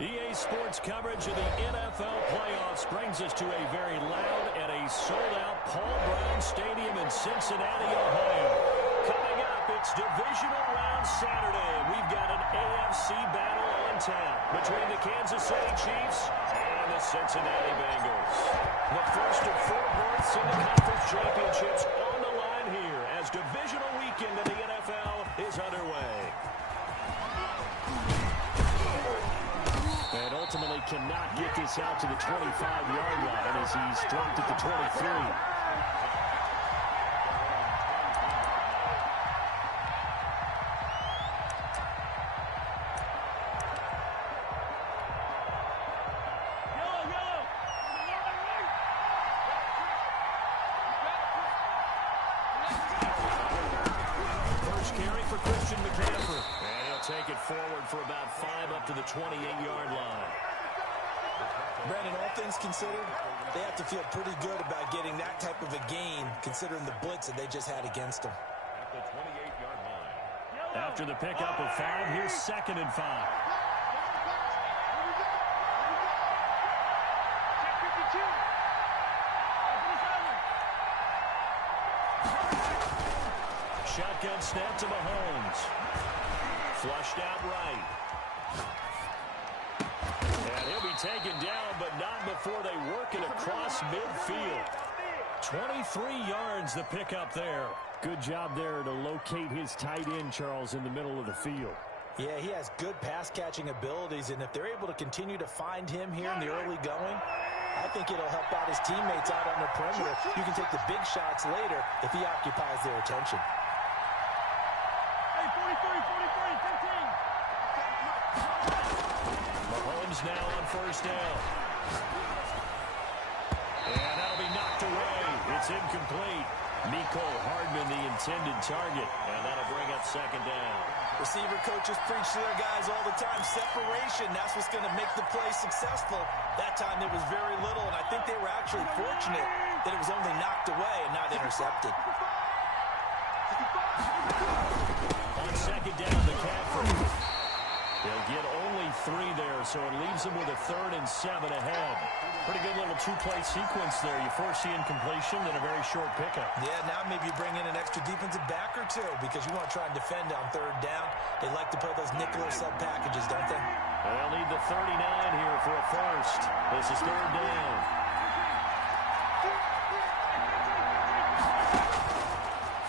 EA Sports coverage of the NFL playoffs brings us to a very loud and a sold-out Paul Brown Stadium in Cincinnati, Ohio. Coming up, it's Divisional Round Saturday. We've got an AFC battle on tap between the Kansas City Chiefs and the Cincinnati Bengals. The first of 4 berths in the conference championships on the line here as divisional weekend in the NFL is underway. And ultimately cannot get this out to the 25-yard line as he's dropped at the 23. Take it forward for about 5 up to the 28-yard line. Brandon, all things considered, they have to feel pretty good about getting that type of a gain considering the blitz that they just had against them. At the 28-yard line. After the pickup of 5, here's 2nd and 5. Shotgun snap to Mahomes. Flushed out right. And he'll be taken down, but not before they work it across midfield. 23 yards the pickup there. Good job there to locate his tight end, Charles, in the middle of the field. Yeah, he has good pass-catching abilities, and if they're able to continue to find him here in the early going, I think it'll help out his teammates out on the perimeter. You can take the big shots later if he occupies their attention. Mahomes now on first down. And that'll be knocked away. It's incomplete. Mecole Hardman, the intended target. And that'll bring up 2nd down. Receiver coaches preach to their guys all the time. Separation, that's what's going to make the play successful. That time there was very little, and I think they were actually fortunate that it was only knocked away and not intercepted. On 2nd down, McCaffrey. They'll get only 3 there, so it leaves them with a 3rd and 7 ahead. Pretty good little 2-play sequence there. You force the incompletion, then a very short pickup. Yeah, now maybe you bring in an extra defensive back or 2 because you want to try and defend on 3rd down. They like to play those nickel or sub packages, don't they? They'll need the 39 here for a first. This is 3rd down.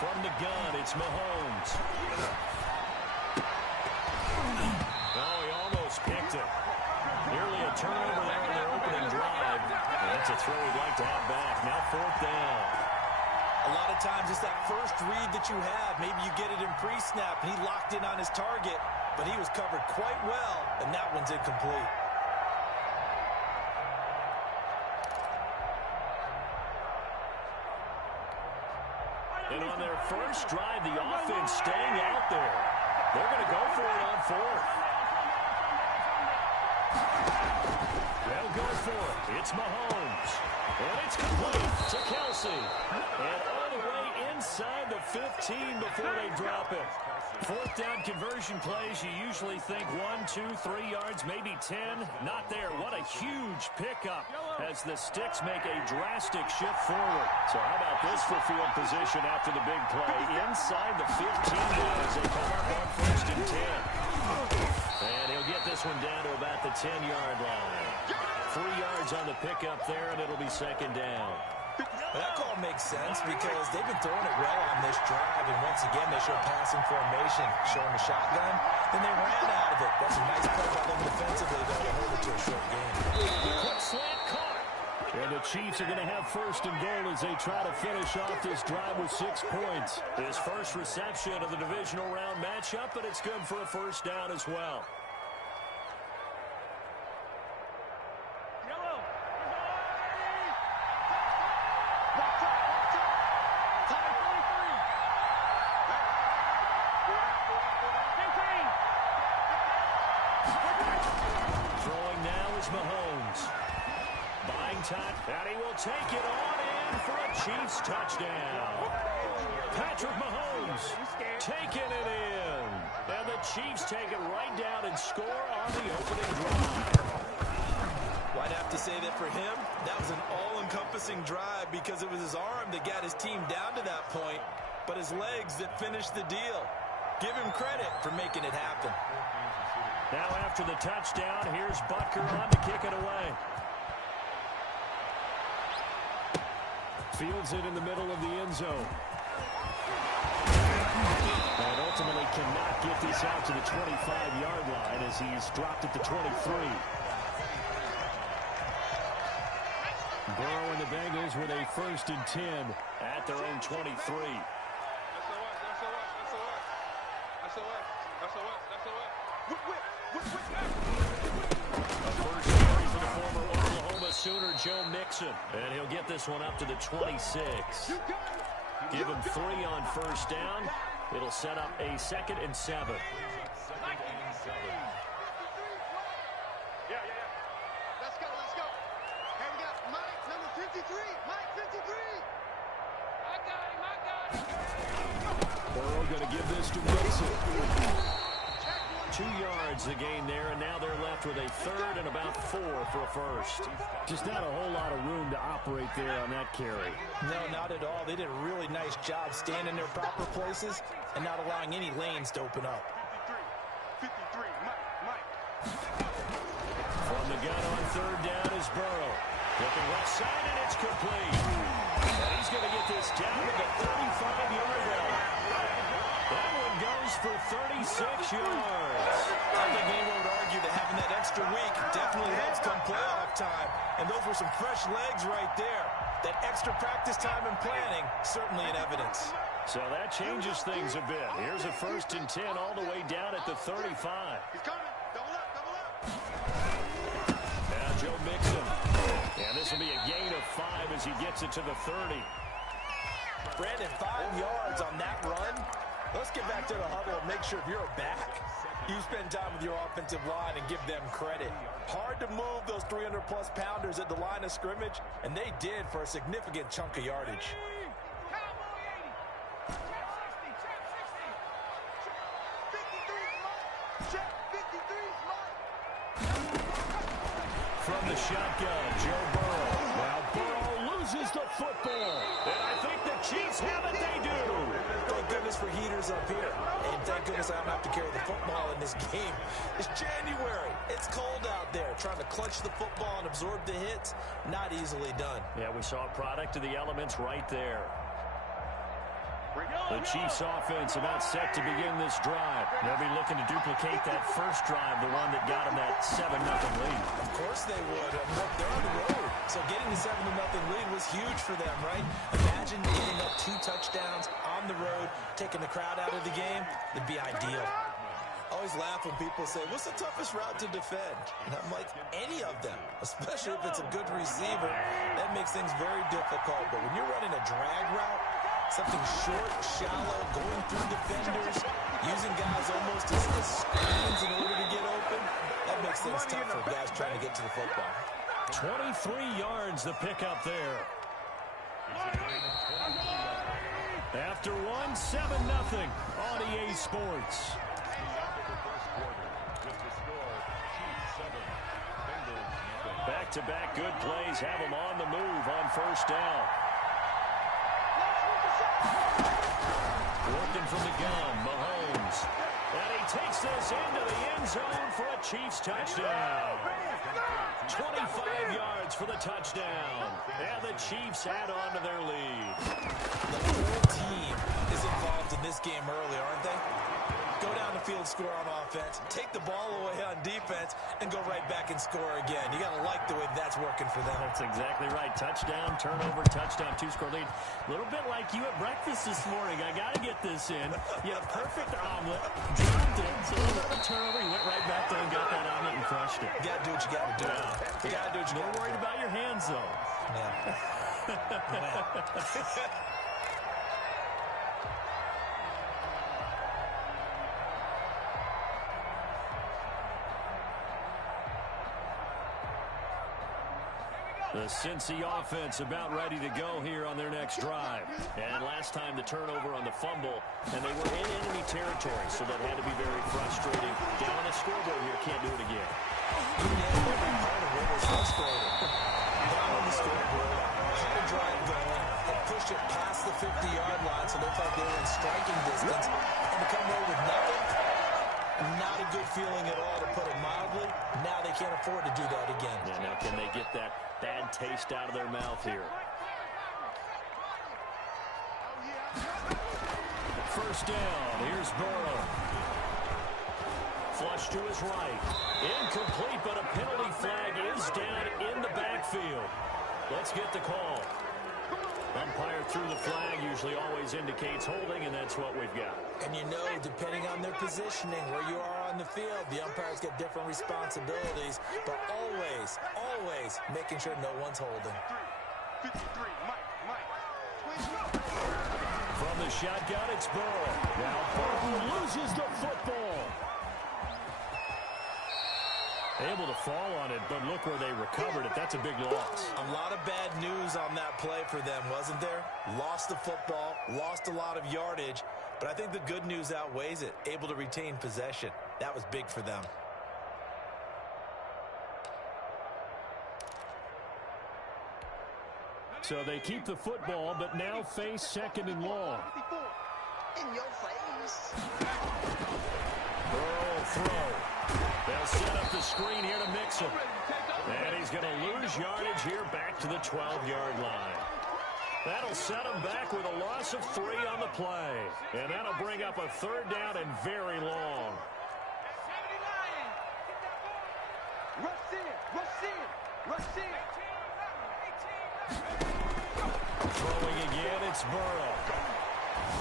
From the gun, it's Mahomes. Picked it. Nearly a turnover there in their opening drive. And that's a throw we'd like to have back. Now 4th down. A lot of times it's that first read that you have. Maybe you get it in pre-snap, and he locked in on his target, but he was covered quite well, and that one's incomplete. And on their first drive, the offense staying out there. They're going to go for it on 4th. They'll go for it. It's Mahomes. And it's complete to Kelsey. And all the way inside the 15 before they drop it. 4th down conversion plays, you usually think 1, 2, 3 yards, maybe 10. Not there. What a huge pickup as the Sticks make a drastic shift forward. So how about this for field position after the big play? Inside the 15 as they come up on 1st and 10. And he'll get this one down to about the 10-yard line. 3 yards on the pickup there, and it'll be 2nd down. Well, that call makes sense because they've been throwing it well on this drive, and once again they show passing formation, showing the shotgun, then they ran out of it. That's a nice play by them defensively, though, to hold it to a short game. Quick slant caught. And the Chiefs are going to have 1st and goal as they try to finish off this drive with 6 points. His first reception of the divisional round matchup, but it's good for a 1st down as well. Buying time, and he will take it on in for a Chiefs touchdown. Patrick Mahomes taking it in. And the Chiefs take it right down and score on the opening drive. Well, I'd have to say that for him, that was an all-encompassing drive because it was his arm that got his team down to that point, but his legs that finished the deal. Give him credit for making it happen. Now after the touchdown, here's Butker on to kick it away. Fields it in the middle of the end zone. And ultimately cannot get this out to the 25-yard line as he's dropped at the 23. Burrow and the Bengals with a 1st and 10 at their own 23. A first carry for the former Oklahoma Sooner, Joe Mixon. And he'll get this one up to the 26. Give him 3 on 1st down. It'll set up a 2nd and 7. Let's go. Here we go. Mike, number 53. Mike, 53. I got him. Burrow going to give this to Mixon. 2 yards the gain there, and now they're left with a 3rd and about 4 for a first. Just not a whole lot of room to operate there on that carry. No, not at all. They did a really nice job staying in their proper places and not allowing any lanes to open up. 53. Mike. From the gun on 3rd down is Burrow. Looking left side, and it's complete. And he's going to get this down to the 35-yard line. That one goes for 36 yards. I think anyone would argue that having that extra week definitely helps come playoff time. And those were some fresh legs right there. That extra practice time and planning, certainly in evidence. So that changes things a bit. Here's a 1st and 10 all the way down at the 35. He's coming. Double up. Now Joe Mixon. And this will be a gain of 5 as he gets it to the 30. Brandon, 5 yards on that run. Let's get back to the huddle and make sure if you're a back, you spend time with your offensive line and give them credit. Hard to move those 300-plus pounders at the line of scrimmage, and they did for a significant chunk of yardage. From the shotgun, Joe Burrow. Now Burrow loses the football. And I think the Chiefs have it. They do. Thank goodness for heaters up here. And thank goodness I don't have to carry the football in this game. It's January. It's cold out there. Trying to clutch the football and absorb the hits, not easily done. Yeah, we saw a product of the elements right there. The Chiefs offense about set to begin this drive. They'll be looking to duplicate that first drive, the one that got them that 7-0 lead. Of course they would. Look, they're on the road. So getting the 7-0 lead was huge for them, right? Imagine getting up 2 touchdowns on the road, taking the crowd out of the game. It'd be ideal. I always laugh when people say, what's the toughest route to defend? And I'm like, any of them, especially if it's a good receiver. That makes things very difficult. But when you're running a drag route, something short, shallow, going through defenders, using guys almost as screens in order to get open, that makes things tough for guys trying to get to the football. 23 yards the pickup there. After 7-0 on EA Sports. Back-to-back good plays have them on the move on 1st down. Working from the gun, Mahomes. And he takes this into the end zone for a Chiefs touchdown. 25 yards for the touchdown. And the Chiefs add on to their lead. The whole team is involved in this game early, aren't they? Go down the field, score on offense, take the ball away on defense, and go right back and score again. You got to like the way that's working for them. That's exactly right. Touchdown, turnover, touchdown, 2-score lead. A little bit like you at breakfast this morning. I got to get this in. You had a perfect omelet, dropped it, so a little turnover. You went right back there and got that omelet and crushed it. You got to do what you got to do. You got to do what you got to do. Worried about your hands, though. Yeah. The Cincy offense about ready to go here on their next drive. And last time the turnover on the fumble, and they were in enemy territory, so that had to be very frustrating. Down on the scoreboard here, can't do it again. You nailed every part of what was frustrating. Down on the scoreboard, had a drive going, and pushed it past the 50-yard line, so it looked like they were in striking distance, and to come away with nothing, not a good feeling at all, to put it mildly. Now they can't afford to do that again. Yeah, now can they get that bad taste out of their mouth here? First down, here's Burrow. Flush to his right. Incomplete, but a penalty flag is down in the backfield. Let's get the call. Umpire threw the flag, usually always indicates holding, and that's what we've got. And you know, depending on their positioning, where you are on the field, the umpires get different responsibilities, but always, always making sure no one's holding. 53, Mike. From the shotgun, it's Burrow. Now Burrow loses the football. Able to fall on it, but look where they recovered it. That's a big loss. A lot of bad news on that play for them, wasn't there? Lost the football, lost a lot of yardage, but I think the good news outweighs it. Able to retain possession. That was big for them. So they keep the football, but now face second and long. In your face. Burrow throw. They'll set up the screen here to mix him. And he's going to lose yardage here back to the 12-yard line. That'll set him back with a loss of 3 on the play. And that'll bring up a third down and very long. Rush in, rush in, rush in. Throwing again, it's Burrow.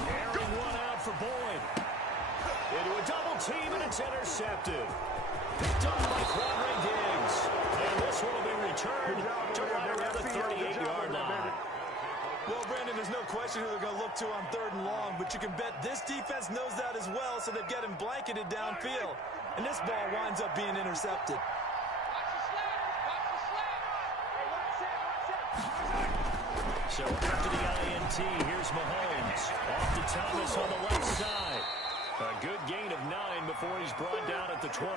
Airing one out for Boyd. Into a double team, and it's intercepted. Picked up by Quadre Diggs. And this one will be returned to right around the 38-yard line. Well, Brandon, there's no question who they're going to look to on 3rd and long, but you can bet this defense knows that as well, so they've got him blanketed downfield. And this ball winds up being intercepted. So after the INT, here's Mahomes. Off to Thomas on the left side. A good gain of 9 before he's brought down at the 28.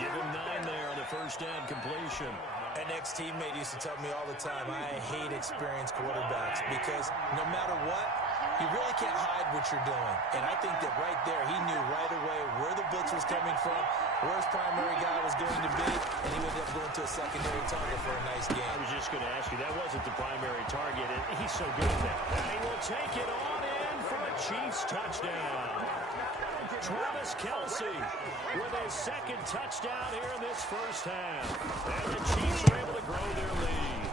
Give him 9 there on the first down completion. An ex-teammate used to tell me all the time, I hate experienced quarterbacks because no matter what, you really can't hide what you're doing. And I think that right there, he knew right away where the blitz was coming from, where his primary guy was going to be, and he would end up going to a secondary target for a nice game. I was just going to ask you, that wasn't the primary target, and he's so good at that. And he will take it on in for a Chiefs touchdown. Travis Kelce with his second touchdown here in this first half. And the Chiefs are able to grow their lead.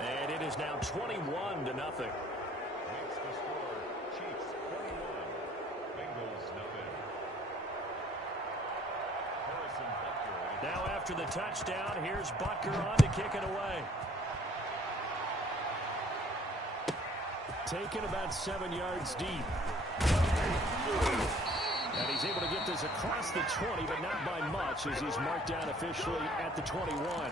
And it is now 21-0. Makes the score Chiefs 21, Bengals nothing. Now after the touchdown, here's Butker on to kick it away. Taken about 7 yards deep. And he's able to get this across the 20, but not by much, as he's marked down officially at the 21.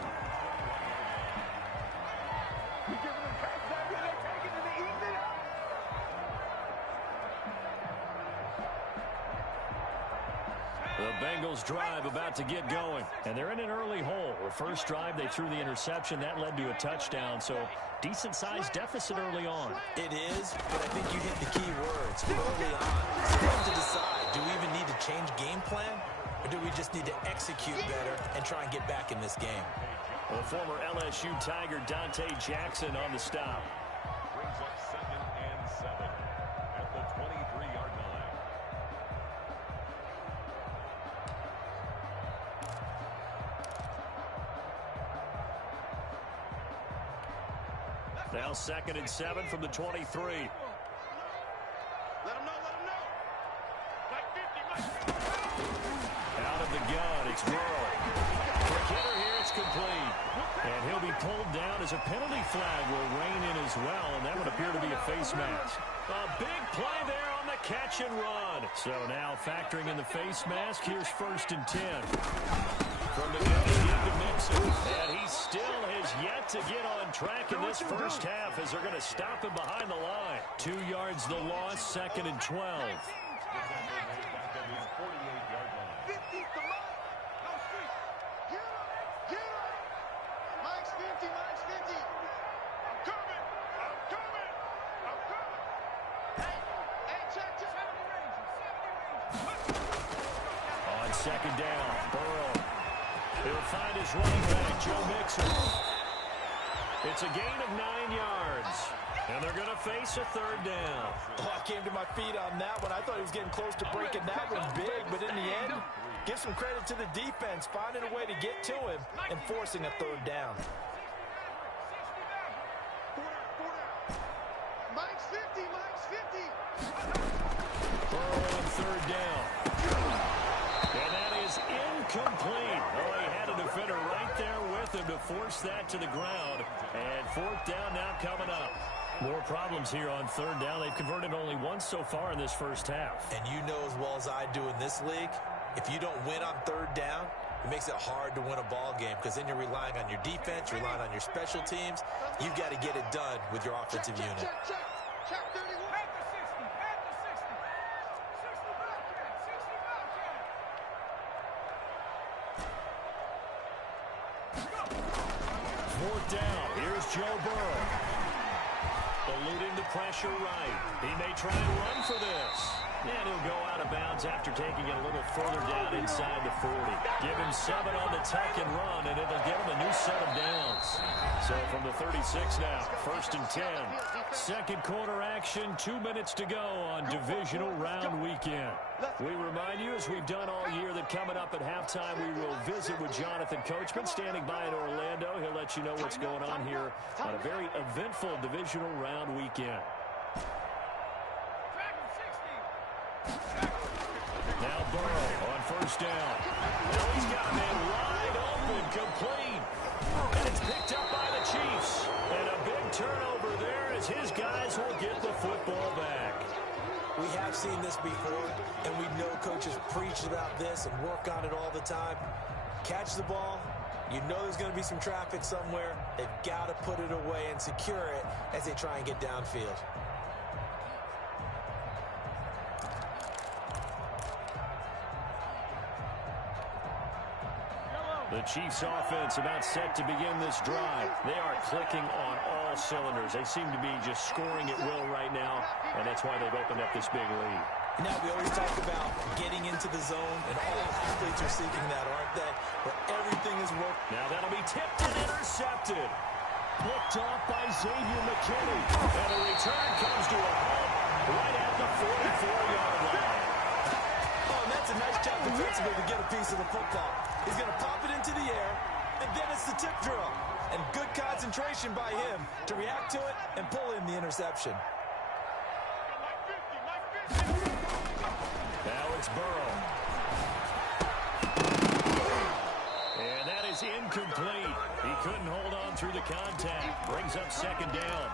The Bengals drive about to get going, and they're in an early hole. The first drive, they threw the interception. That led to a touchdown, so decent-sized deficit early on. It is, but I think you hit the key words early on. So we have to decide, do we even need to change game plan, or do we just need to execute better and try and get back in this game? The former LSU Tiger Dante Jackson on the stop. Brings up 2nd and 7 at the 23-yard line. Now 2nd and 7 from the 23. Let him know, let him know. Like 50, Out of the gun, it's Burrow. Quick hitter here, it's complete. And he'll be pulled down as a penalty flag will rein in as well, and that would appear to be a face mask. A big play there on the catch and run. So now factoring in the face mask, here's 1st and 10. From the gun, he to Mixon, and he still has yet to get on track in this first half as they're going to stop him behind the line. 2 yards the loss, 2nd and 12. On 2nd down, Burrow. He'll find his running back, Joe Mixon. It's a gain of 9 yards. And they're going to face a 3rd down. Oh, I came to my feet on that one. I thought he was getting close to breaking that one big, but in the end, give some credit to the defense, finding a way to get to him and forcing a 3rd down. Mike's 50, Mike's 50. Burrow on 3rd down. And that is incomplete. Oh, he had a defender right there with him to force that to the ground. And 4th down now coming up. More problems here on 3rd down. They've converted only once so far in this first half. And you know as well as I do in this league, if you don't win on 3rd down, it makes it hard to win a ball game because then you're relying on your defense, relying on your special teams. You've got to get it done with your offensive unit. Check 31. At the 60, at the 60. 60 Bobcat, 60 Bobcat. 4th down. Here's Joe Burrow. Eluding the pressure right. He may try and run for this. And he'll go out of bounds after taking it a little further down inside the 40. Give him 7 on the tuck and run, and it'll give him a new set of downs. So from the 36 now, 1st and 10. 2nd quarter action, 2 minutes to go on divisional round weekend. We remind you, as we've done all year, that coming up at halftime, we will visit with Jonathan Coachman standing by in Orlando. He'll let you know what's going on here on a very eventful divisional round weekend. Now Burrow on 1st down. Now he's got a man wide open, complete. And it's picked up by the Chiefs. And a big turnover there as his guys will get the football back. We have seen this before, and we know coaches preach about this and work on it all the time. Catch the ball. You know there's going to be some traffic somewhere. They've got to put it away and secure it as they try and get downfield. The Chiefs offense about set to begin this drive. They are clicking on all cylinders. They seem to be just scoring at will right now, and that's why they've opened up this big lead. Now, we always talk about getting into the zone, and all athletes are seeking that, aren't they? Where everything is working. Now that'll be tipped and intercepted. Picked off by Xavier McKinney. And the return comes to a halt right at the 44-yard line. Oh, and that's a nice job defensively to get a piece of the football. He's going to pop it into the air, and then it's the tip drill. And good concentration by him to react to it and pull in the interception. Now it's Burrow. And that is incomplete. He couldn't hold on through the contact. Brings up 2nd down.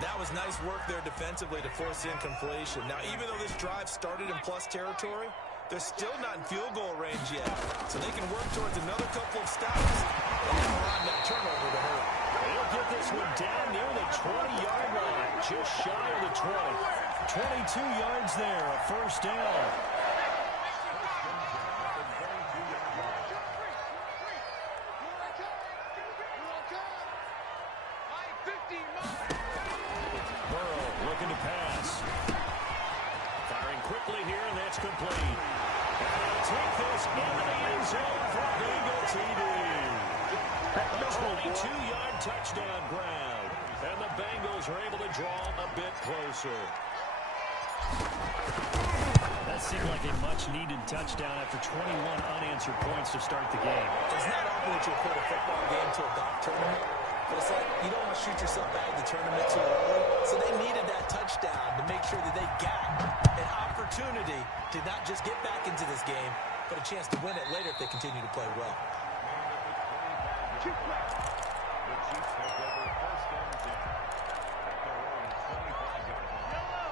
That was nice work there defensively to force incompletion. Now, even though this drive started in plus territory, they're still not in field goal range yet. So they can work towards another couple of stops and then run that turnover to hurt. They'll get this one down near the 20-yard line, just shy of the 20. 22 yards there, a 1st down. Burrow looking to pass. Firing quickly here, and that's complete. And they'll take this into the end zone for Bengal TD. 22-yard touchdown grab. And the Bengals are able to draw a bit closer. That seemed like a much-needed touchdown after 21 unanswered points to start the game. It's not often that you'll put a football game to a golf tournament, but it's like you don't want to shoot yourself out of the tournament too early. So they needed that touchdown to make sure that they got an opportunity to not just get back into this game, but a chance to win it later if they continue to play well.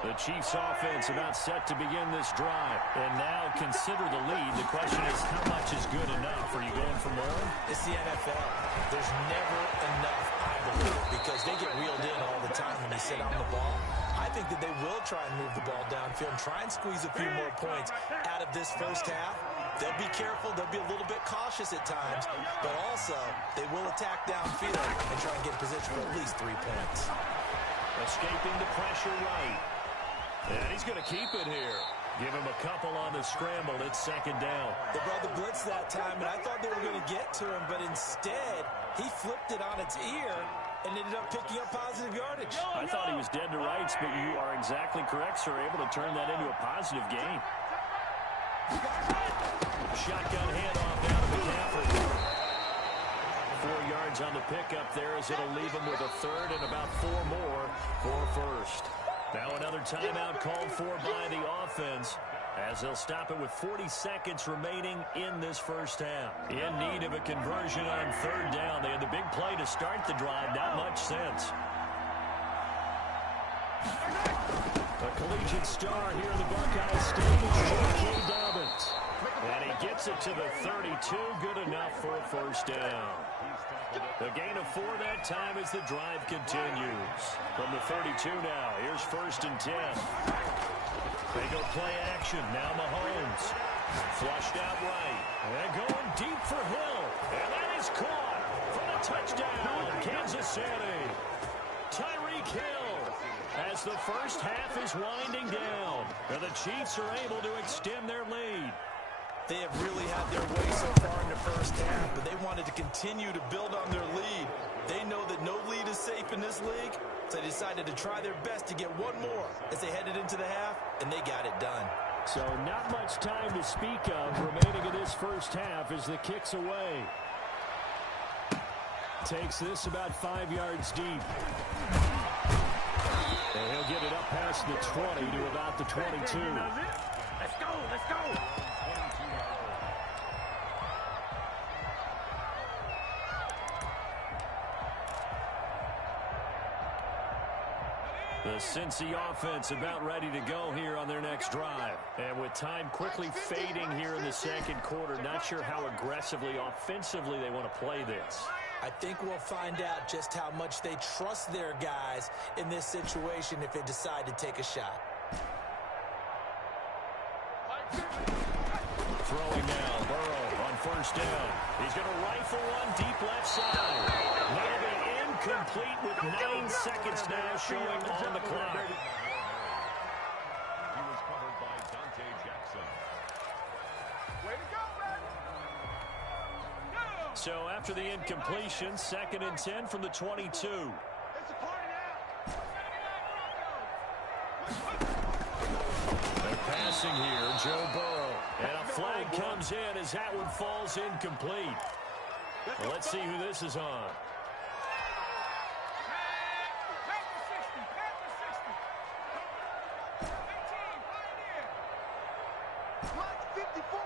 The Chiefs offense about set to begin this drive. And now consider the lead. The question is, how much is good enough? Are you going for more? It's the NFL. There's never enough believe it, because they get reeled in all the time when they sit on the ball. I think that they will try and move the ball downfield and try and squeeze a few more points out of this first half. They'll be careful. They'll be a little bit cautious at times, but also they will attack downfield and try and get in position for at least 3 points. Escaping the pressure right. And he's going to keep it here. Give him a couple on the scramble. It's second down. They brought the blitz that time, and I thought they were going to get to him, but instead he flipped it on its ear and ended up picking up positive yardage. I thought he was dead to rights, but you are exactly correct, sir. Able to turn that into a positive gain. Shotgun handoff down to McCaffrey. 4 yards on the pickup there as it'll leave him with a third and about 4 more for first. Now another timeout called for by the offense as they'll stop it with 40 seconds remaining in this first half. In need of a conversion on third down. They had the big play to start the drive. Not much sense. A collegiate star here in the Buckeye State, J.K. Dobbins. And he gets it to the 32. Good enough for a first down. A gain of 4 that time as the drive continues. From the 32 now, here's first and 10. They go play action. Now Mahomes. Flushed out right. And going deep for Hill. And that is caught for the touchdown. Kansas City. Tyreek Hill. As the first half is winding down. And the Chiefs are able to extend their lead. They have really had their way so far in the first half, but they wanted to continue to build on their lead. They know that no lead is safe in this league, so they decided to try their best to get one more as they headed into the half, and they got it done. So not much time to speak of remaining in this first half as the kick's away. Takes this about 5 yards deep. And he'll get it up past the 20 to about the 22. Let's go, let's go. The Cincy offense about ready to go here on their next drive. And with time quickly fading here in the second quarter, not sure how aggressively, offensively they want to play this. I think we'll find out just how much they trust their guys in this situation if they decide to take a shot. Throwing now, Burrow on first down. He's going to rifle one deep left side. That'll be incomplete with 9 seconds now showing on the clock. He was covered by Dante Jackson. Way to go, man. So after the incompletion, 2nd and 10 from the 22. It's a party now. They're passing here, Joe Burrow. And a flag comes in as that one falls incomplete. Well, let's see who this is on. Mike's 54.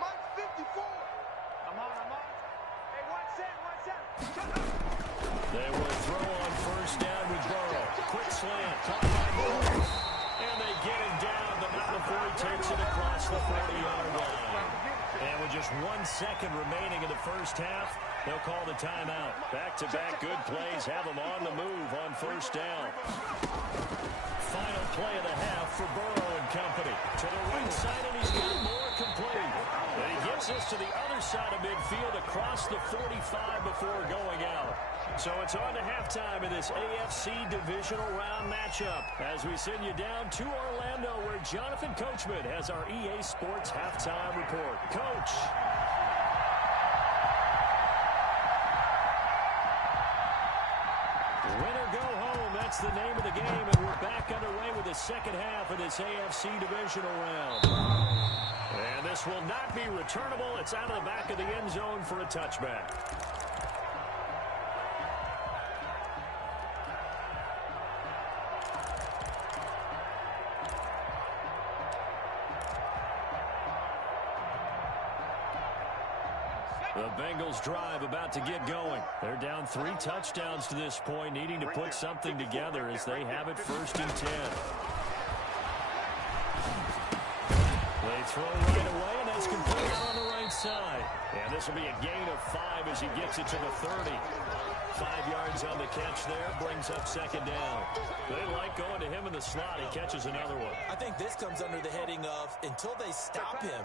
Mike's 54. I'm on. Hey, one set. They will throw on first down with Burrow. Quick slant, caught by Burrow. And they get him down, but not before he takes it across the 40-yard line. And with just 1 second remaining in the first half, they'll call the timeout. Back-to-back good plays have them on the move on first down. Final play of the half for Burrow and company. To the right side, and he's got more complete. And he gets this to the other side of midfield across the 45 before going out. So it's on to halftime in this AFC Divisional Round matchup as we send you down to Orlando where Jonathan Coachman has our EA Sports Halftime Report. Coach. Win or go home, that's the name of the game, and we're back underway with the second half of this AFC Divisional Round. And this will not be returnable. It's out of the back of the end zone for a touchback. The Bengals drive about to get going. They're down 3 touchdowns to this point, needing to put something together as they have it 1st and 10. They throw right away, and that's complete on the right side. And this will be a gain of 5 as he gets it to the 30. 5 yards on the catch there. Brings up second down. They like going to him in the slot. He catches another one. I think this comes under the heading of, until they stop him,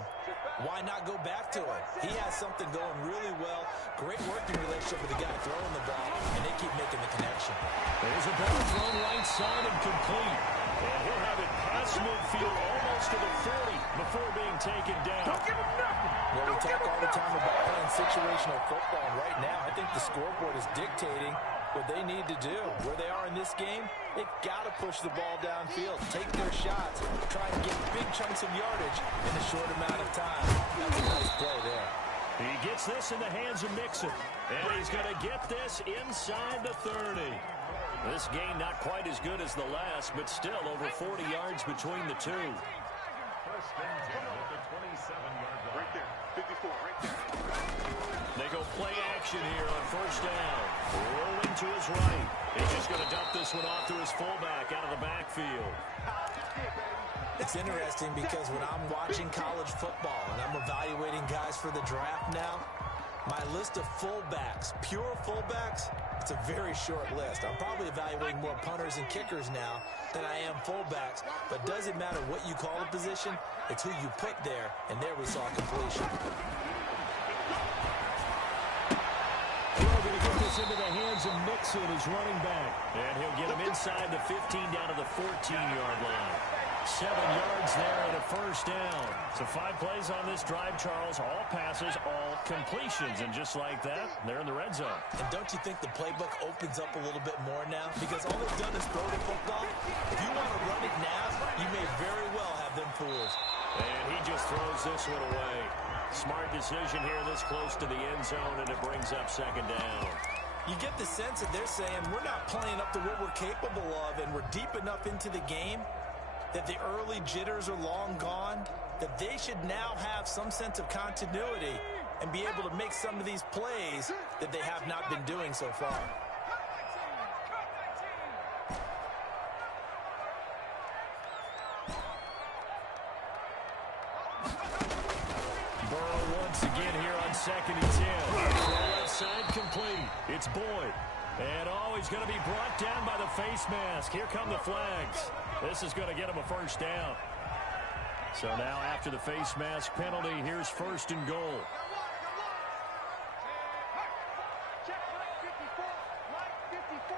why not go back to him? He has something going really well. Great working relationship with the guy throwing the ball, and they keep making the connection. There's a ball thrown right side and complete. And he'll have it past midfield almost to the 40 before being taken down. Don't give him nothing. Well, we talk all the time about playing situational football, and right now I think the scoreboard is dictating what they need to do. Where they are in this game, they've got to push the ball downfield, take their shots, try and get big chunks of yardage in a short amount of time. That's a nice play there. He gets this in the hands of Mixon, and he's going to get this inside the 30. This gain not quite as good as the last, but still over 40 yards between the two. First and 10 at the 27-yard line. Right there. 54, right there. They go play action here on first down. Rolling to his right. He's just going to dump this one off to his fullback out of the backfield. It's interesting because when I'm watching college football and I'm evaluating guys for the draft now, my list of fullbacks, pure fullbacks, it's a very short list. I'm probably evaluating more punters and kickers now than I am fullbacks, but doesn't matter what you call a position, it's who you put there, and there we saw completion. We're going to get this into the hands of Mixon, his running back, and he'll get him inside the 15 down to the 14-yard line. 7 yards there and a first down. So 5 plays on this drive, Charles. All passes, all completions. And just like that, they're in the red zone. And don't you think the playbook opens up a little bit more now? Because all they've done is throw the football. If you want to run it now, you may very well have them fools. And he just throws this one away. Smart decision here this close to the end zone, and it brings up second down. You get the sense that they're saying we're not playing up to what we're capable of, and we're deep enough into the game that the early jitters are long gone, that they should now have some sense of continuity and be able to make some of these plays that they have not been doing so far. Burrow once again here on second and 10. Left side complete. It's Boyd. And he's going to be brought down by the face mask. Here come the flags. This is going to get him a first down. So now after the face mask penalty, here's first and goal. Check Mike 54. Mike 54.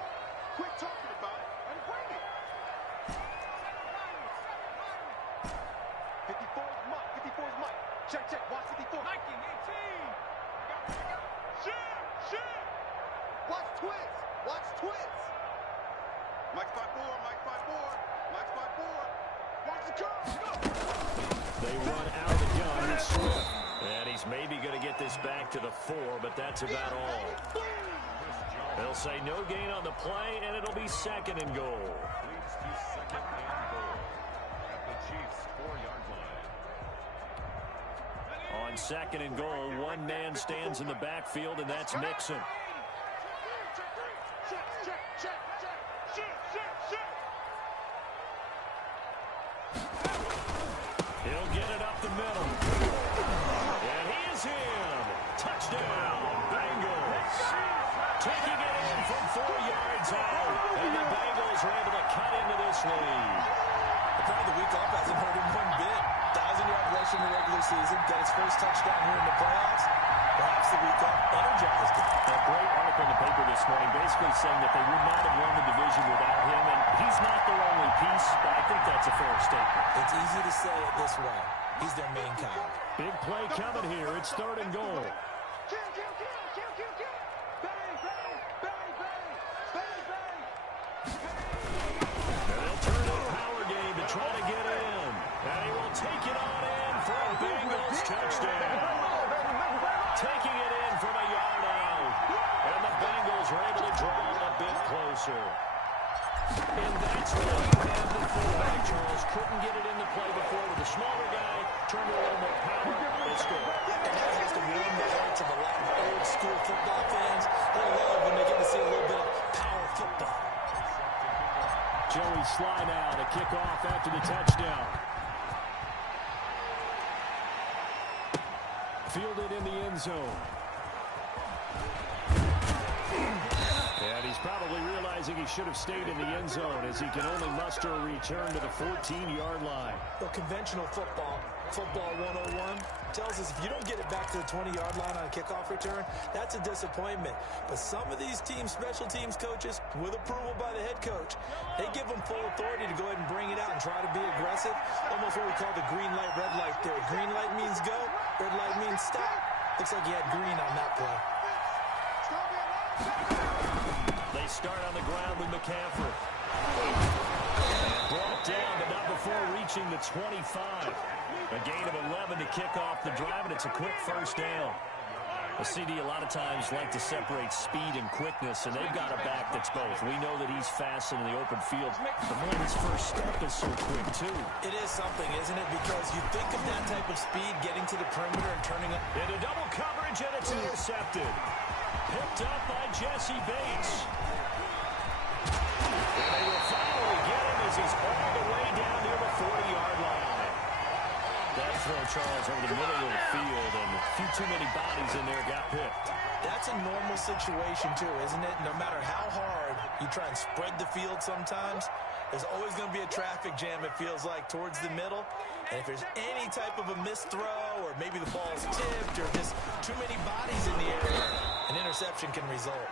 Quit talking about it and bring it. 54 is Mike. 54 is Mike. Check. Watch 54. Mike 18. Shoot. Watch twist. Mike 5-4. Mike 5-4. Watch the curve. They run out of the gun. It's Swift. And he's maybe going to get this back to the 4, but that's about all. They'll say no gain on the play, and it'll be second and goal. Leads to second and goal at the Chiefs' 4-yard line. On second and goal, one man stands in the backfield, and that's Mixon. Check. He'll get it up the middle. And he is in. Touchdown, Bengals. Taking it in from 4 yards out. And the Bengals are able to cut into this lead. Probably the week off hasn't hurt him one bit. 1,000-yard rush in the regular season. Got his first touchdown here in the playoffs. Perhaps the week off energized him. A great article in the paper this morning basically saying that they would not have won the division without him. And he's not their only piece, but I think that's a fair statement. It's easy to say it this way. He's their main cog. Big play coming here. It's third and goal. Kill. Bang. And they'll turn a power game to try to get in. And he will take it on in for a Bengals touchdown. Taking it in from a yard out. And the Bengals are able to draw a bit closer. And that's why the fullback, Charles, couldn't get it into play before with a smaller guy. Turned a little more power. They scored. And that has to warm the hearts of a lot of old-school football fans. They love when they get to see a little bit of power football. Joey Sly now to kick off after the touchdown. Fielded in the end zone. He's probably realizing he should have stayed in the end zone as he can only muster a return to the 14-yard line. Well, conventional football 101, tells us if you don't get it back to the 20-yard line on a kickoff return, that's a disappointment. But some of these teams, special teams coaches, with approval by the head coach, they give them full authority to go ahead and bring it out and try to be aggressive. Almost what we call the green light, red light theory. Green light means go, red light means stop. Looks like he had green on that play. They start on the ground with McCaffrey. And brought down, but not before reaching the 25. A gain of 11 to kick off the drive, and it's a quick first down. The CD a lot of times like to separate speed and quickness, and they've got a back that's both. We know that he's fast in the open field, but man, his first step is so quick, too. It is something, isn't it? Because you think of that type of speed getting to the perimeter and turning up. Into double coverage, and it's intercepted. Picked up by Jesse Bates. And they will finally get him as he's all the way down near the 40-yard line. That throw, Charles, over the middle of the field, and a few too many bodies in there got picked. That's a normal situation, too, isn't it? No matter how hard you try and spread the field sometimes, there's always going to be a traffic jam, it feels like, towards the middle. And if there's any type of a missed throw, or maybe the ball's tipped, or just too many bodies in the area, an interception can result.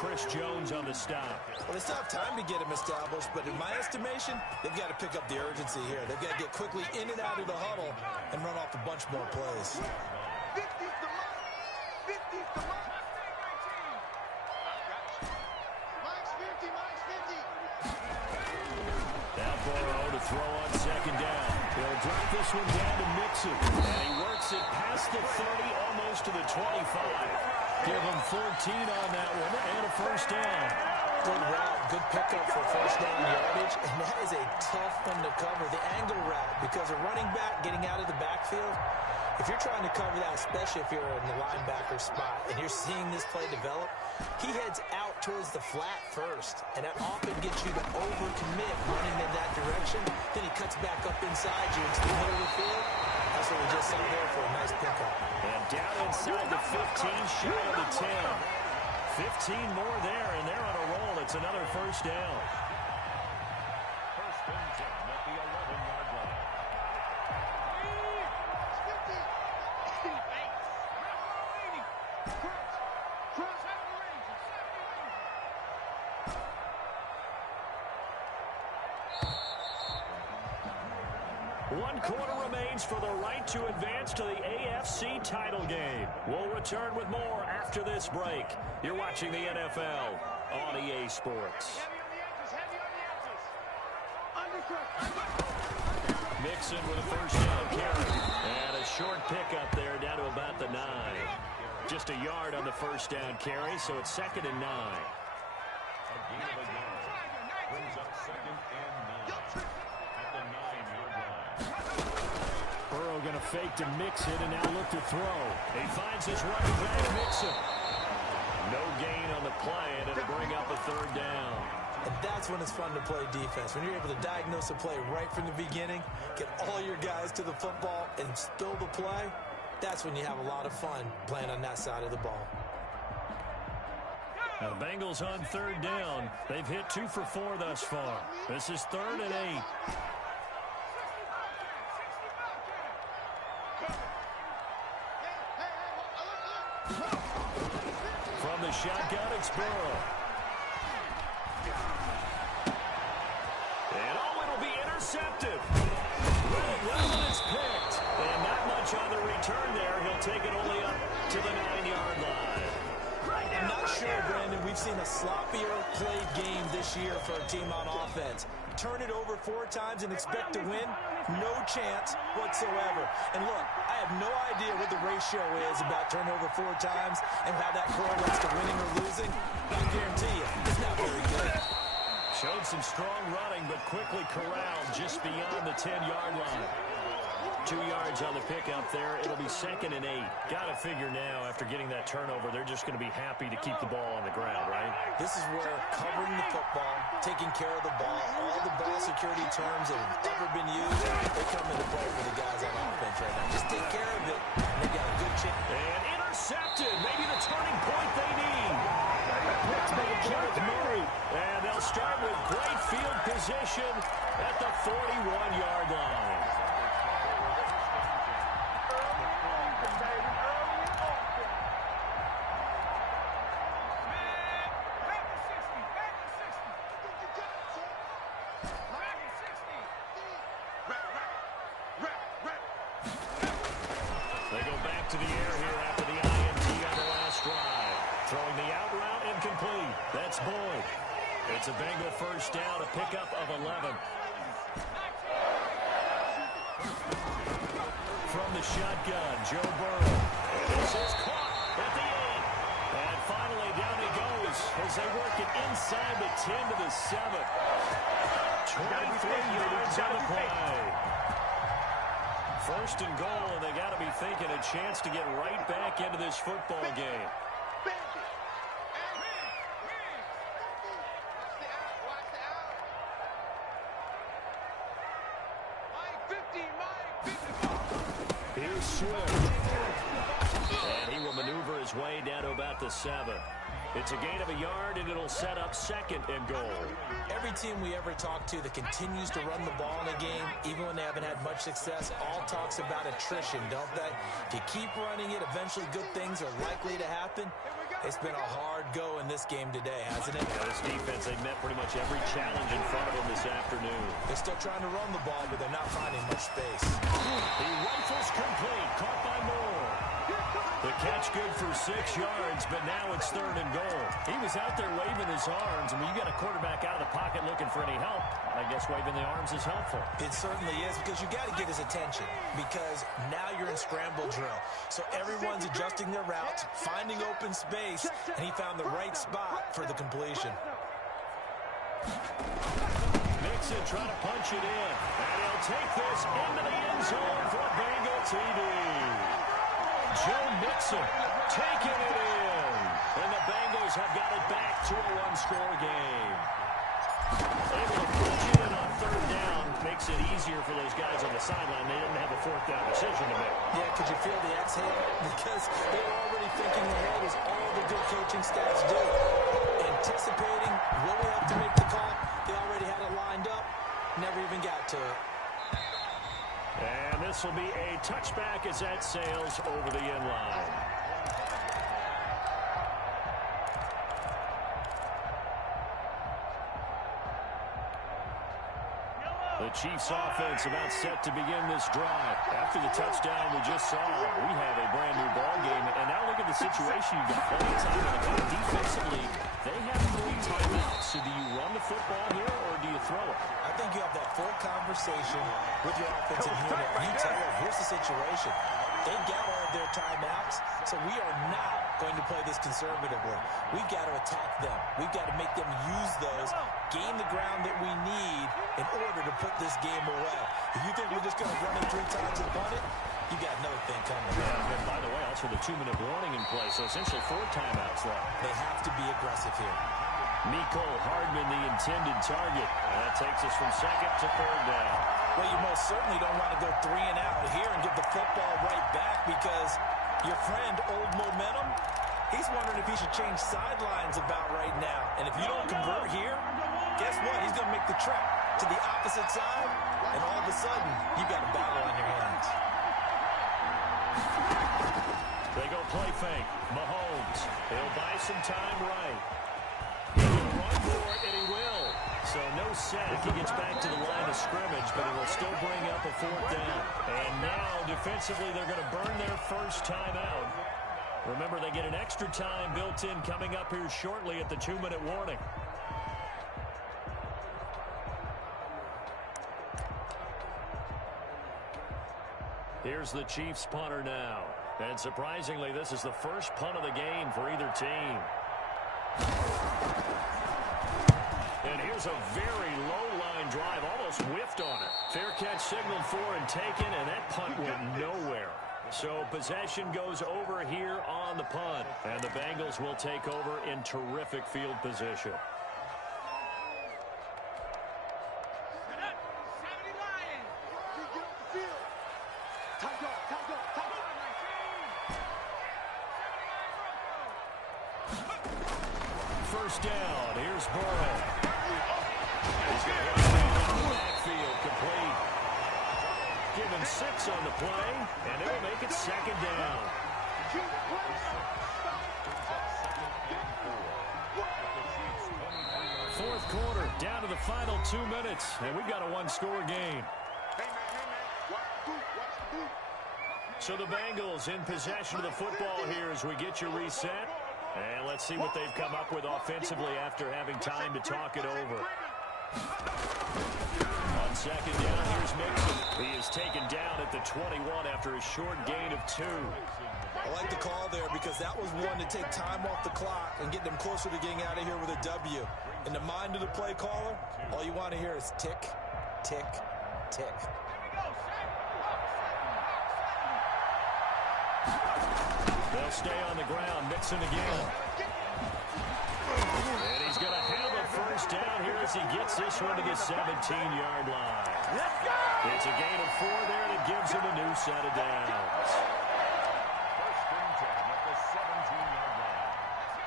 Chris Jones on the stop. Well, they still have time to get him established, but in my estimation, they've got to pick up the urgency here. They've got to get quickly in and out of the huddle and run off a bunch more plays. 50's the mark. 50's the mark. Mike's 50, Mike's 50. Now Burrow to throw on second down. He'll drop this one down to Mixon. And he works it past the 30, almost to the 25. Give him 14 on that one and a first down. Good route, good pickup for first down yardage, and that is a tough one to cover, the angle route, because a running back getting out of the backfield, if you're trying to cover that, especially if you're in the linebacker spot and you're seeing this play develop, he heads out towards the flat first, and that often gets you to overcommit running in that direction. Then he cuts back up inside you into the middle of the field. That's what we just saw there for a nice pickup. And down inside the 15, shy of the 10. 15 more there, and they're on a roll. It's another first down. First and 10 at the 11-yard line. One quarter remains for the right to advance to the AFC title game. We'll return with more after this break. You're watching the NFL on EA Sports. Mixon with a first down carry. And a short pickup there down to about the 9. Just a yard on the first down carry, so it's 2nd and 9. A gain of a yard. Brings up 2nd and 9 at the 9-yard line. Burrow going to fake to Mixon and now look to throw. He finds his running back, Mixon. No gain on the play, and it'll bring up a 3rd down. And that's when it's fun to play defense. When you're able to diagnose a play right from the beginning, get all your guys to the football, and spill the play, that's when you have a lot of fun playing on that side of the ball. Now, the Bengals on 3rd down. They've hit 2 for 4 thus far. This is 3rd and 8. From the shotgun, it's Burrow. And it'll be intercepted. Well, it's picked. And not much on the return there. He'll take it only up to the 9-yard line. I'm not sure, Brandon, we've seen a sloppier played game this year for a team on offense. Turn it over 4 times and expect to win? No chance whatsoever. And look, I have no idea what the ratio is about turnover 4 times and how that correlates to winning or losing. I guarantee you, it's not very good. Showed some strong running, but quickly corralled just beyond the 10-yard line. 2 yards on the pickup there. It'll be 2nd and 8. Got to figure now, after getting that turnover, they're just going to be happy to keep the ball on the ground, right? This is where covering the football, taking care of the ball, all the ball security terms that have ever been used, they come into play for the guys on offense right now. Just take care of it, and they got a good chance. And intercepted. Maybe the turning point they need. Picks they'll start with great field position at the 41-yard line. They go back to the air here after the INT on the last drive. Throwing the out route incomplete. That's Boyd. It's a Bengal first down, a pickup of 11. From the shotgun, Joe Burrow. This is caught at the 8. And finally down he goes as they work it inside the 10 to the 7. 23 yards on the play. First and goal, and they got to be thinking a chance to get right back into this football game. Here's Swift. And he will maneuver his way down to about the 7. It's a gain of a yard, and it'll set up second and goal. Every team we ever talk to that continues to run the ball in a game, even when they haven't had much success, all talks about attrition, don't they? If you keep running it, eventually good things are likely to happen. It's been a hard go in this game today, hasn't it? Yeah, this defense, they've met pretty much every challenge in front of them this afternoon. They're still trying to run the ball, but they're not finding much space. He rifles complete, caught by Moore. The catch good for 6 yards, but now it's third and goal. He was out there waving his arms, and when you got a quarterback out of the pocket looking for any help, I guess waving the arms is helpful. It certainly is, because you got to get his attention, because now you're in scramble drill. So everyone's adjusting their routes, finding open space, and he found the right spot for the completion. Mixon trying to punch it in, and he'll take this into the end zone for a Bengal TD. Joe Mixon taking it in, and the Bengals have got it back to a one-score game. Able to punch it in on third down makes it easier for those guys on the sideline. They didn't have a fourth down decision to make. Yeah, could you feel the exhale? Because they were already thinking ahead, as all the good coaching staffs do. Anticipating, will we have to make the call? They already had it lined up, never even got to it. And this will be a touchback as that sails over the end line. The Chiefs offense about set to begin this drive. After the touchdown we just saw, we have a brand new ball game. And now look at the situation. You've got plenty of time on the clock. Defensively, they have 3 timeouts. So do you run the football here or do you throw it? I think you have that full conversation with your offensive unit. You tell them, here's the situation. They got all of their timeouts, so we are not going to play this conservatively. We've got to attack them. We've got to make them use those, gain the ground that we need in order to put this game away. If you think we're just going to run it 3 times and punt it, you got another thing coming. Yeah, and by the way, also the 2-minute warning in play, so essentially 4 timeouts left. They have to be aggressive here. Nicole Hardman, the intended target. And that takes us from second to third down. Well, you most certainly don't want to go 3 and out here and give the football right back, because your friend, Old Momentum, he's wondering if he should change sidelines about right now. And if you don't convert here, guess what? He's going to make the trek to the opposite side, and all of a sudden, you've got a battle on your hands. They go play fake. Mahomes. He'll buy some time right. He will run for it, and he will. So no sack. He gets back to the line of scrimmage, but it will still bring up a 4th down. And now, defensively, they're going to burn their first timeout. Remember, they get an extra time built in coming up here shortly at the 2-minute warning. Here's the Chiefs punter now. And surprisingly, this is the first punt of the game for either team. And here's a very low-line drive, almost whiffed on it. Fair catch signaled for and taken, and that punt went nowhere. So possession goes over here on the punt, and the Bengals will take over in terrific field position. First down, here's Burrow. He's going to hit the backfield, complete. Give him 6 on the play, and it'll make it second down. Fourth quarter, down to the final 2 minutes, and we've got a one-score game. So the Bengals in possession of the football here as we get you reset. And let's see what they've come up with offensively after having time to talk it over. On second down, here's Mixon. He is taken down at the 21 after a short gain of 2. I like the call there because that was one to take time off the clock and get them closer to getting out of here with a W. In the mind of the play caller, all you want to hear is tick, tick, tick. They'll stay on the ground. Mixon again. And he's going to have a first down here as he gets this one to the 17-yard line. It's a gain of 4 there that gives him a new set of downs.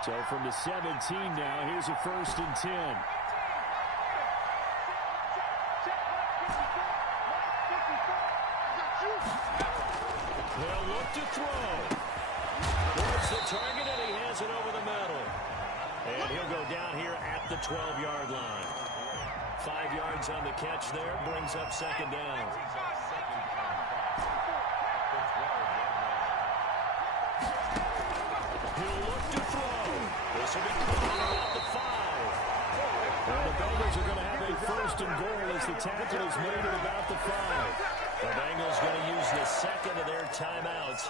So from the 17 now, here's a 1st and 10. They'll look to throw. There's the target, and he has it over the middle. And he'll go down here at the 12-yard line. 5 yards on the catch there, brings up second down. He'll look to throw. This will be caught about the 5. And the Bengals are going to have a 1st and goal as the tackle is made at about the 5. The Bengals going to use the second of their timeouts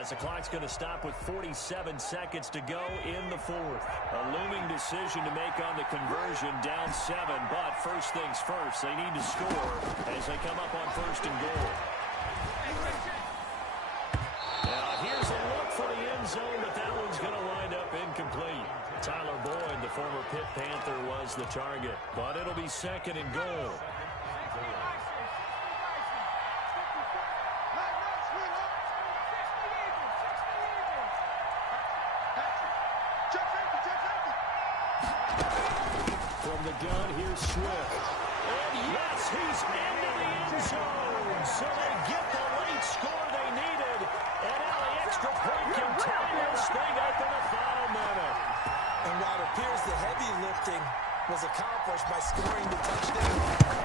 as the clock's going to stop with 47 seconds to go in the 4th. A looming decision to make on the conversion, down 7, but first things first, they need to score as they come up on 1st and goal. Now here's a look for the end zone, but that one's going to wind up incomplete. Tyler Boyd, the former Pitt Panther, was the target, but it'll be 2nd and goal. From the gun, here's Swift. And yes, he's into the end zone. So they get the late score they needed. And now the extra point can tie this thing up in the final minute. And while it appears the heavy lifting was accomplished by scoring the touchdown,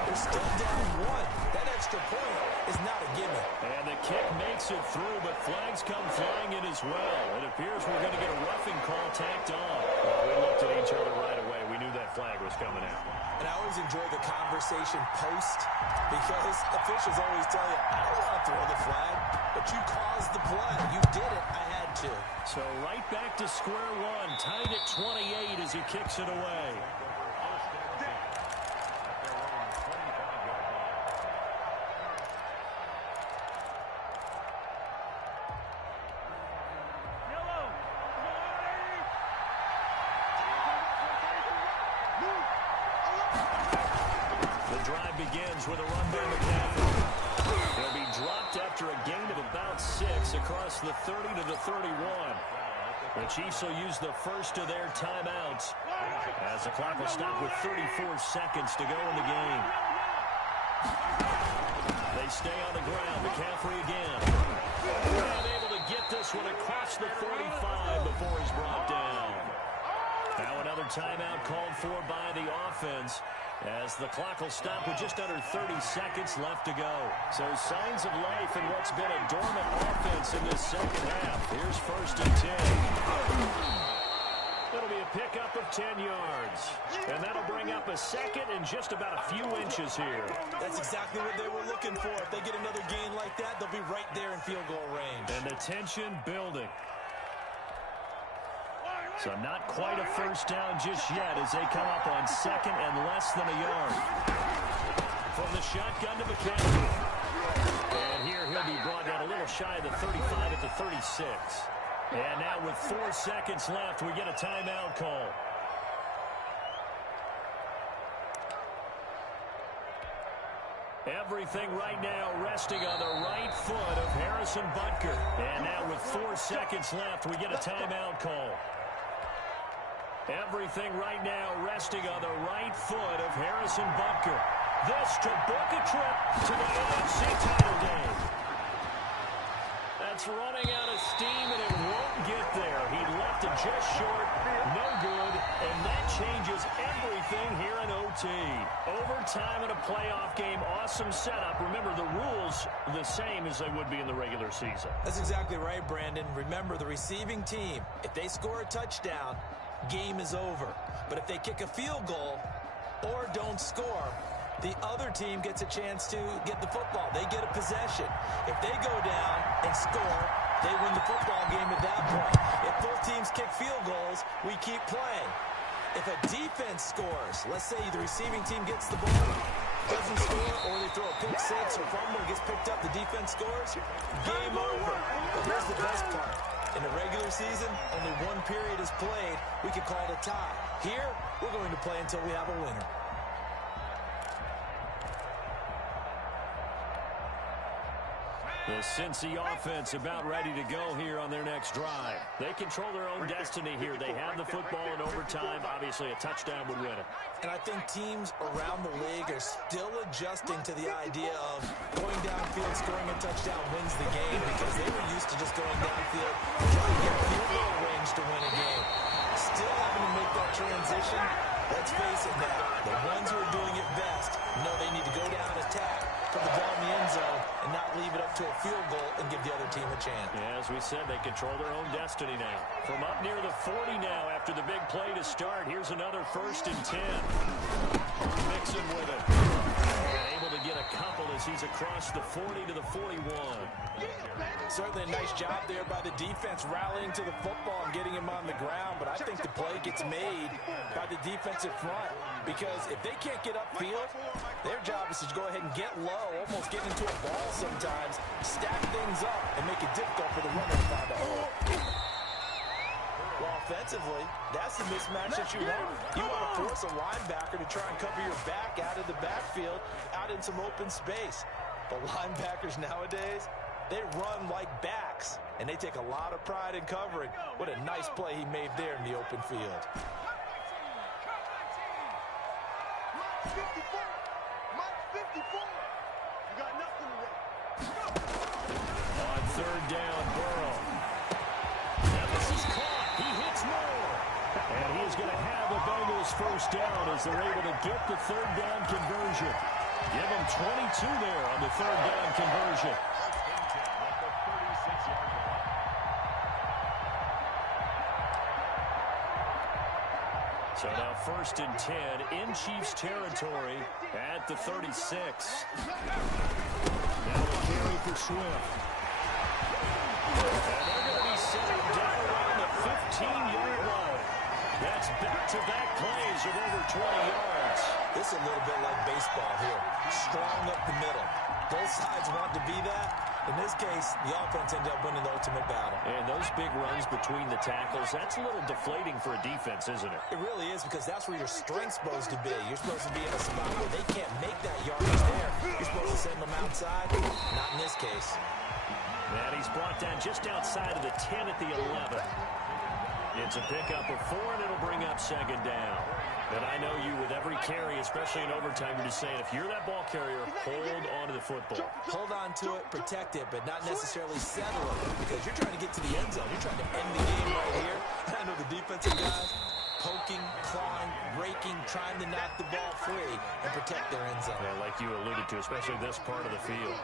they're still down 1. That extra point is not a gimme. And the kick makes it through, but flags come flying in as well. It appears we're going to get a roughing call tacked on. Well, we looked at each other right away. We knew that flag was coming out. And I always enjoy the conversation post because officials always tell you, I don't want to throw the flag, but you caused the play. You did it. I had to. So right back to square one, tied at 28 as he kicks it away. Begins with a run by McCaffrey. He'll be dropped after a gain of about 6 across the 30 to the 31. The Chiefs will use the first of their timeouts as the clock will stop with 34 seconds to go in the game. They stay on the ground. McCaffrey again. Not able to get this one across the 35 before he's brought down. Now another timeout called for by the offense as the clock will stop with just under 30 seconds left to go. So signs of life in what's been a dormant offense in this second half. Here's 1st and 10. It'll be a pickup of 10 yards. And that'll bring up a second and just about a few inches here. That's exactly what they were looking for. If they get another gain like that, they'll be right there in field goal range. And the tension building. So not quite a first down just yet as they come up on 2nd and less than a yard. From the shotgun to McCaffrey. And here he'll be brought down a little shy of the 35 at the 36. And now with 4 seconds left, we get a timeout call. Everything right now resting on the right foot of Harrison Butker. And now with 4 seconds left, we get a timeout call. Everything right now resting on the right foot of Harrison Butker. This to book a trip to the AFC title game. That's running out of steam, and it won't get there. He left it just short, no good, and that changes everything here in OT. Overtime in a playoff game, awesome setup. Remember, the rules are the same as they would be in the regular season. That's exactly right, Brandon. Remember, the receiving team, if they score a touchdown, game is over. But if they kick a field goal or don't score, the other team gets a chance to get the football. They get a possession. If they go down and score, they win the football game at that point. If both teams kick field goals, we keep playing. If a defense scores, let's say the receiving team gets the ball, doesn't score, or they throw a pick six or fumble, gets picked up, the defense scores, game over. But here's the best part. In the regular season, only one period is played. We could call it a tie. Here, we're going to play until we have a winner. The Cincy offense about ready to go here on their next drive. They control their own destiny here. They have the football in overtime. Obviously, a touchdown would win it. And I think teams around the league are still adjusting to the idea of going downfield, scoring a touchdown wins the game, because they were used to just going downfield and trying to get field goal range to win a game. Still having to make that transition. Let's face it now, the ones who are doing it best know they need to go down, attack, put the ball in the end zone, and not leave it up to a field goal and give the other team a chance. Yeah, as we said, they control their own destiny now. From up near the 40 now after the big play to start, here's another 1st and 10. Mixon with it. And able to get a couple as he's across the 40 to the 41. Certainly a nice job there by the defense rallying to the football and getting him on the ground, but I think the play gets made by the defensive front, because if they can't get upfield, their job is to go ahead and get low, almost get into a ball sometimes, stack things up, and make it difficult for the runner to find a hole. Well, offensively, that's the mismatch that you want. You want to force a linebacker to try and cover your back out of the backfield, out in some open space. But linebackers nowadays, they run like backs, and they take a lot of pride in covering. What a nice play he made there in the open field. 54. Mark 54. You got nothing to win. On 3rd down, Burrow. And this is caught. He hits more. And he is going to have the Bengals 1st down as they're able to get the 3rd down conversion. Give them 22 there on the 3rd down conversion. So now 1st and 10 in Chiefs territory at the 36. Now the carry for Swift. And they're going to be settled down around the 15-yard line. That's back-to-back plays of over 20 yards. This is a little bit like baseball here. Strong up the middle. Both sides want to be that. In this case, the offense ended up winning the ultimate battle. And those big runs between the tackles, that's a little deflating for a defense, isn't it? It really is, because that's where your strength's supposed to be. You're supposed to be in a spot where they can't make that yardage there. You're supposed to send them outside. Not in this case. And he's brought down just outside of the 10 at the 11. It's a pickup of 4, and it'll bring up 2nd down. And I know you, with every carry, especially in overtime, you're just saying, if you're that ball carrier, hold on to the football. Hold on to it, protect it, but not necessarily settle it, because you're trying to get to the end zone. You're trying to end the game right here. I know the defensive guys poking, clawing, raking, trying to knock the ball free and protect their end zone. Yeah, like you alluded to, especially this part of the field.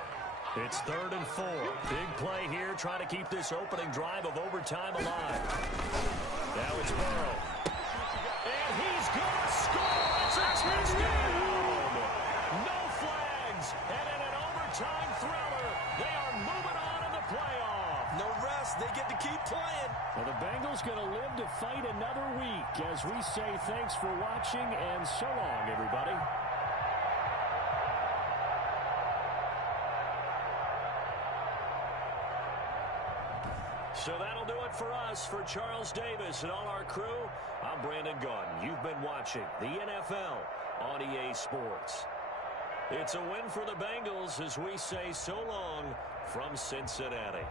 It's 3rd and 4. Big play here, trying to keep this opening drive of overtime alive. Now it's Burrow. And he's going to score. It's a touchdown. No flags. And in an overtime thriller, they are moving on in the playoff. No rest. They get to keep playing. Well, the Bengals going to live to fight another week as we say thanks for watching and so long, everybody. So that'll do it for us. For Charles Davis and all our crew, I'm Brandon Gaudin. You've been watching the NFL on EA Sports. It's a win for the Bengals as we say so long from Cincinnati.